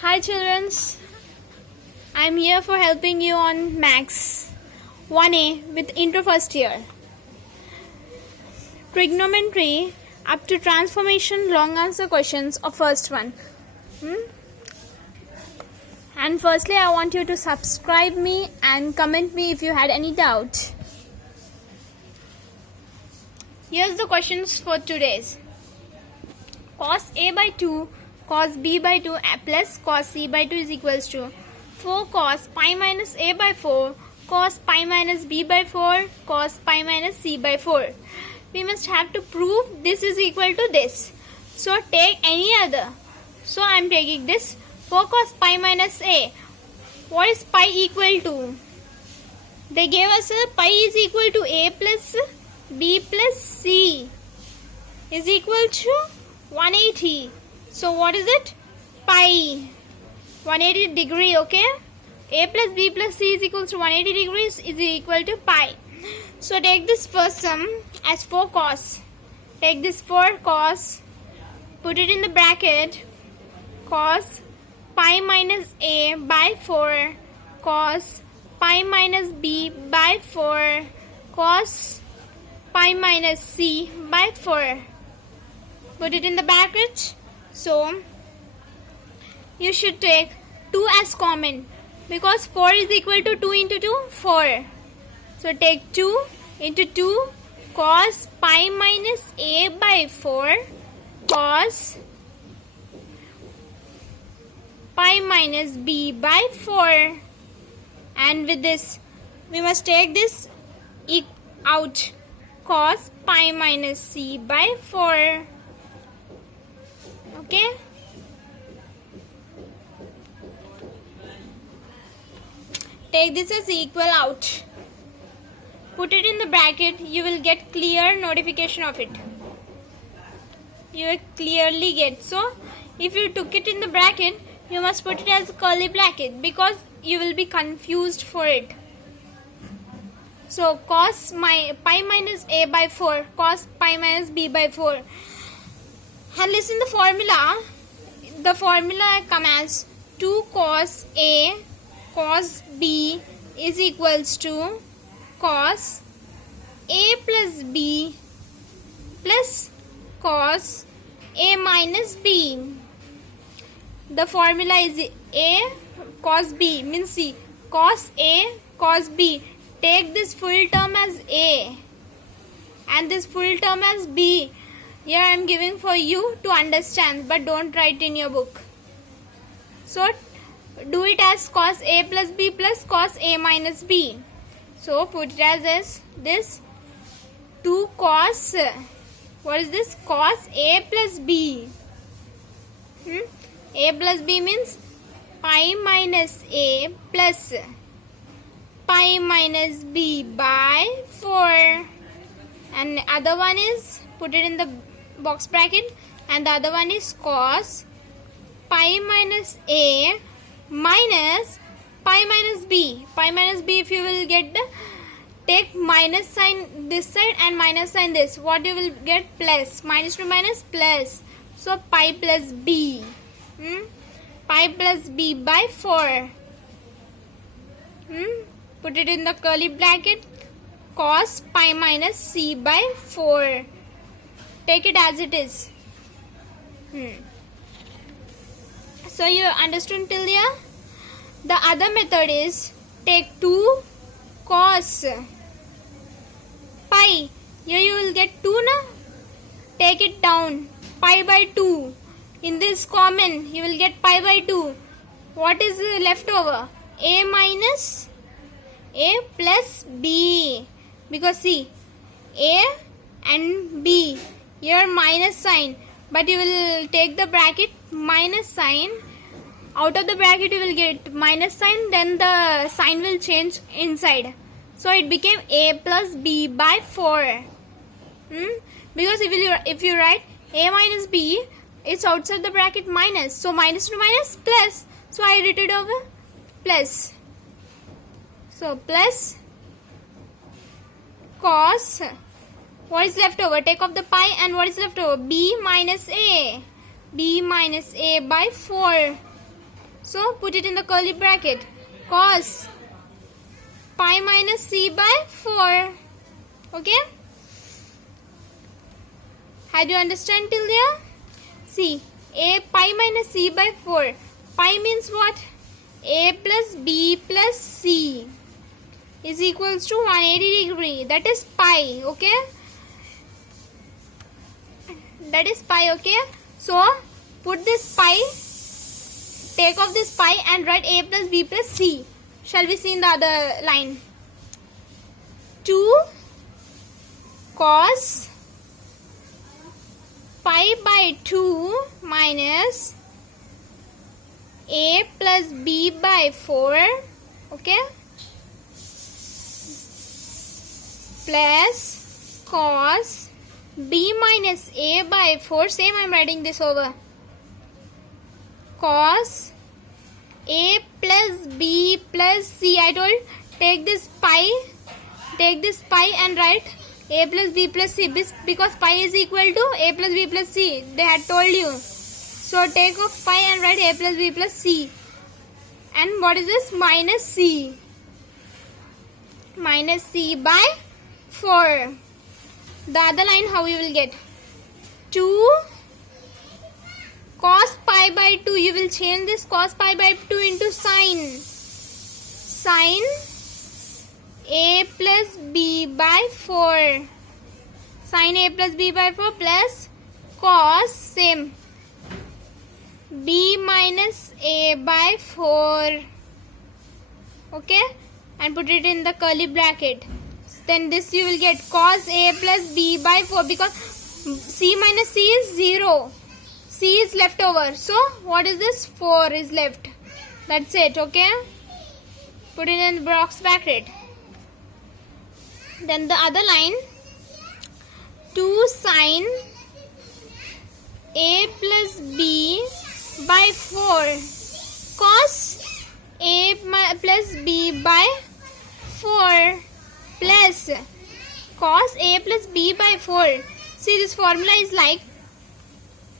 Hi children, I'm here for helping you on Max 1A with intro first year. Trigonometry up to transformation long answer questions of first one. And firstly I want you to subscribe me and comment me if you had any doubt. Here's the questions for today's. Cos A by 2 cos B by 2 plus cos C by 2 is equals to 4 cos pi minus A by 4 cos pi minus B by 4 cos pi minus C by 4. We must have to prove this is equal to this. So take any other. So I am taking this 4 cos pi minus A. What is pi equal to? They gave us a pi is equal to A plus B plus C is equal to 180. So what is it? Pi. 180 degree, okay? A plus B plus C is equal to 180 degrees is equal to pi. So take this first sum as 4 cos. Take this 4 cos. Put it in the bracket. Cos pi minus A by 4. Cos pi minus B by 4. Cos pi minus C by 4. Put it in the bracket. So you should take 2 as common because 4 is equal to 2 into 2, 4. So take 2 into 2 cos pi minus A by 4 cos pi minus B by 4. And with this we must take this out, cos pi minus C by 4. Okay? Take this as equal out. Put it in the bracket. You will get clear notification of it. You will clearly get. So, if you took it in the bracket, you must put it as a curly bracket because you will be confused for it. So, cos pi minus A by 4, cos pi minus B by 4. And listen the formula. The formula comes as 2 cos A cos B is equals to cos A plus B plus cos A minus B. The formula is A cos B means C. Cos A cos B. Take this full term as A and this full term as B. Here I am giving for you to understand, but don't write in your book. So do it as cos A plus B plus cos A minus B. So put it as this 2 cos, what is this? Cos A plus B. A plus B means pi minus A plus pi minus B by 4. And other one is, put it in the box bracket, and the other one is cos pi minus A minus pi minus B. Pi minus B, if you will get take minus sign this side and minus sign this, what you will get? Plus. Minus to minus plus. So pi plus B. Pi plus B by 4. Put it in the curly bracket. Cos pi minus C by 4. Take it as it is. So you understood till here? The other method is take 2 cos pi. Here you will get 2 na? Take it down. Pi by 2. In this common you will get pi by 2. What is left over? A minus A plus B. Because see, A and B, here minus sign, but you will take the bracket minus sign. Out of the bracket you will get minus sign, then the sign will change inside. So it became A plus B by 4. Because if you write A minus B, it's outside the bracket minus. So minus to minus plus. So I write it over plus. So plus cos, what is left over? Take off the pi and what is left over? B minus A. B minus A by 4. So put it in the curly bracket. Cos pi minus c by 4. Okay? Had you understand till there? See, a pi minus c by 4. Pi means what? A plus b plus c is equals to 180 degree. That is pi. Okay? That is pi. Okay? So put this pi, take off this pi and write a plus b plus c. Shall we see in the other line? 2 cos pi by 2 minus a plus b by 4, okay, plus cos b minus a by 4, same I am writing this over, cos a plus b plus c. I told take this pi and write a plus b plus c, because pi is equal to a plus b plus c. They had told you. So take off pi and write a plus b plus c. And what is this? Minus c. Minus c by 4. The other line how you will get? 2 cos pi by 2. You will change this cos pi by 2 into sine. Sine a plus b by 4. Sine a plus b by 4 plus cos same b minus a by 4. Okay? And put it in the curly bracket. Then this you will get cos a plus b by 4, because c minus c is 0. C is left over. So what is this? 4 is left. That's it. Okay? Put it in the box bracket. Then the other line, 2 sine a plus b by 4 cos a plus b by 4 plus cos a plus b by 4. See, this formula is like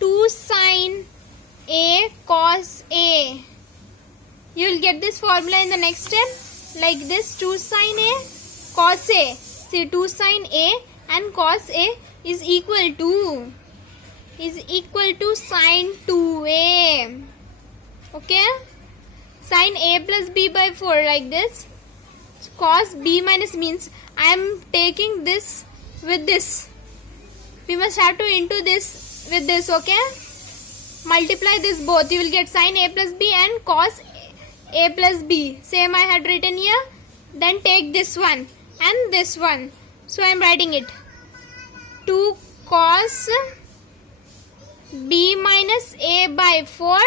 2 sine a cos a. You will get this formula in the next step like this, 2 sine a cos a. See, 2 sine a and cos a is equal to sine 2a. Okay? Sine a plus b by 4 like this. Cos b minus means I am taking this with this. We must have to into this with this. Okay? Multiply this both. You will get sine a plus b and cos a plus b. Same I had written here. Then take this one and this one. So I am writing it. 2 cos b minus a by 4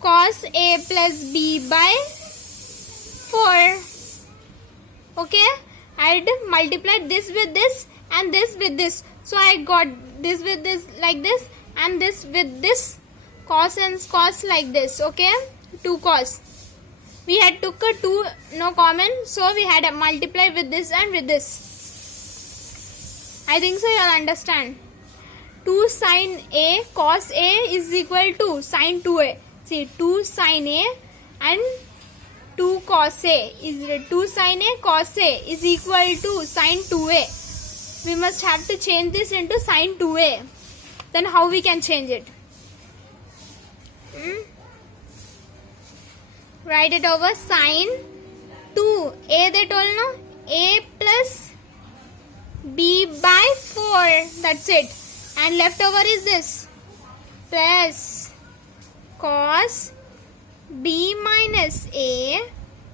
cos a plus b by 4. Okay? I had multiplied this with this and this with this. So I got this with this like this and this with this, cos and cos like this. Okay? 2 cos. We had took a 2 no common, so we had a multiply with this and with this. I think so you all understand. 2 sine a cos a is equal to sine 2a. See, 2 sine a and 2 cos a is 2 sine a cos a is equal to sine 2a. We must have to change this into sine 2a. Then how we can change it? Write it over sine 2 a, they told no, a plus b by 4. That's it. And left over is this plus cos b minus a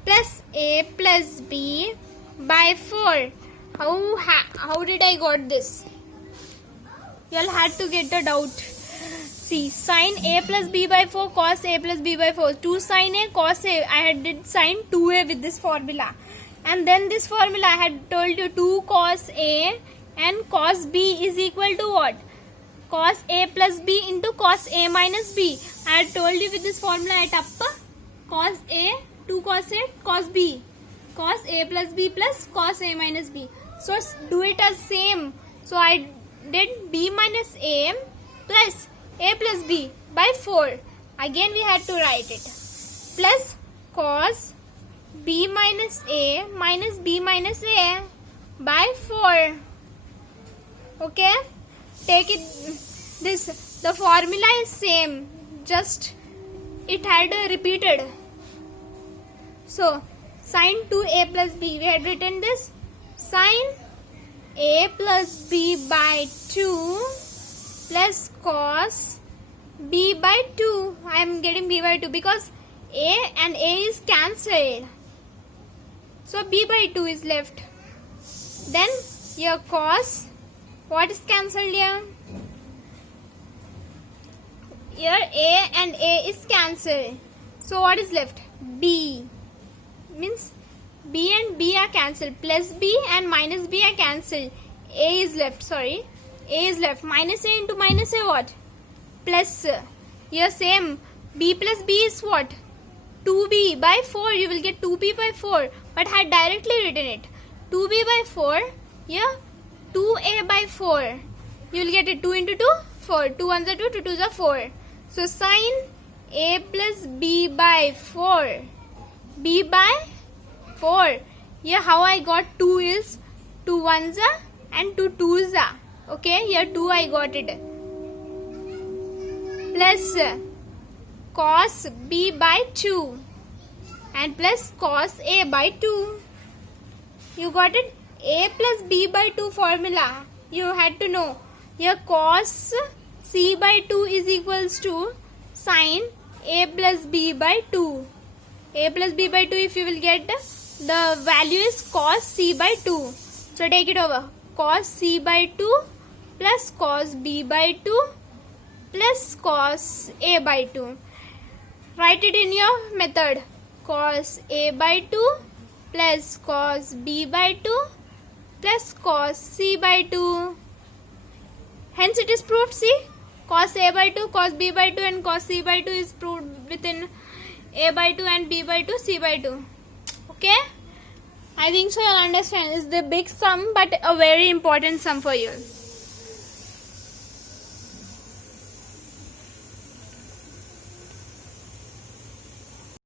plus a plus b by 4. How did I got this? You all had to get the doubt. See, sine a plus b by 4 cos a plus b by 4. 2 sine a cos a. I had did sine 2a with this formula. And then this formula I had told you 2 cos a and cos b is equal to what? Cos a plus b into cos a minus b. I had told you with this formula at upper cos a, 2 cos a, cos b. Cos a plus b plus cos a minus b. So do it as same. So I did b minus a plus b by 4 Again we had to write it. Plus cos b minus b minus a by 4. Okay, take it, the formula is same, just it had repeated. So sin 2a plus b, we had written this sin a plus b by 2 plus cos b by 2. I am getting b by 2 because a and a is cancelled, so b by 2 is left. Then your cos, what is cancelled here? Here a and a is cancelled, so what is left? B, means b and b are cancelled, plus b and minus b are cancelled, a is left, sorry, a is left. Minus a into minus a, what? Plus. Here same, b plus b is what? 2b by 4, you will get 2b by 4, but had directly written it 2b by 4. Here 2a by 4, you will get it 2 into 2, 4, 2 ones are 2, 2 twos are 4. So sin a plus b by 4, b by 4. Here how I got 2 is 2 ones are and 2 twos are. Okay, here 2 I got it. Plus cos b by 2 and plus cos a by 2. You got it? A plus b by 2 formula you had to know. Here cos c by 2 is equals to sin a plus b by 2. A plus b by 2, if you will get, the value is cos c by 2. So take it over. Cos c by 2 plus cos b by 2 plus cos a by 2. Write it in your method. Cos a by 2 plus cos b by 2 plus cos c by 2. Hence it is proved. See, cos a by 2, cos b by 2 and cos c by 2 is proved within a by 2 and b by 2, c by 2. Okay, I think so you'll understand. It's the big sum, but a very important sum for you.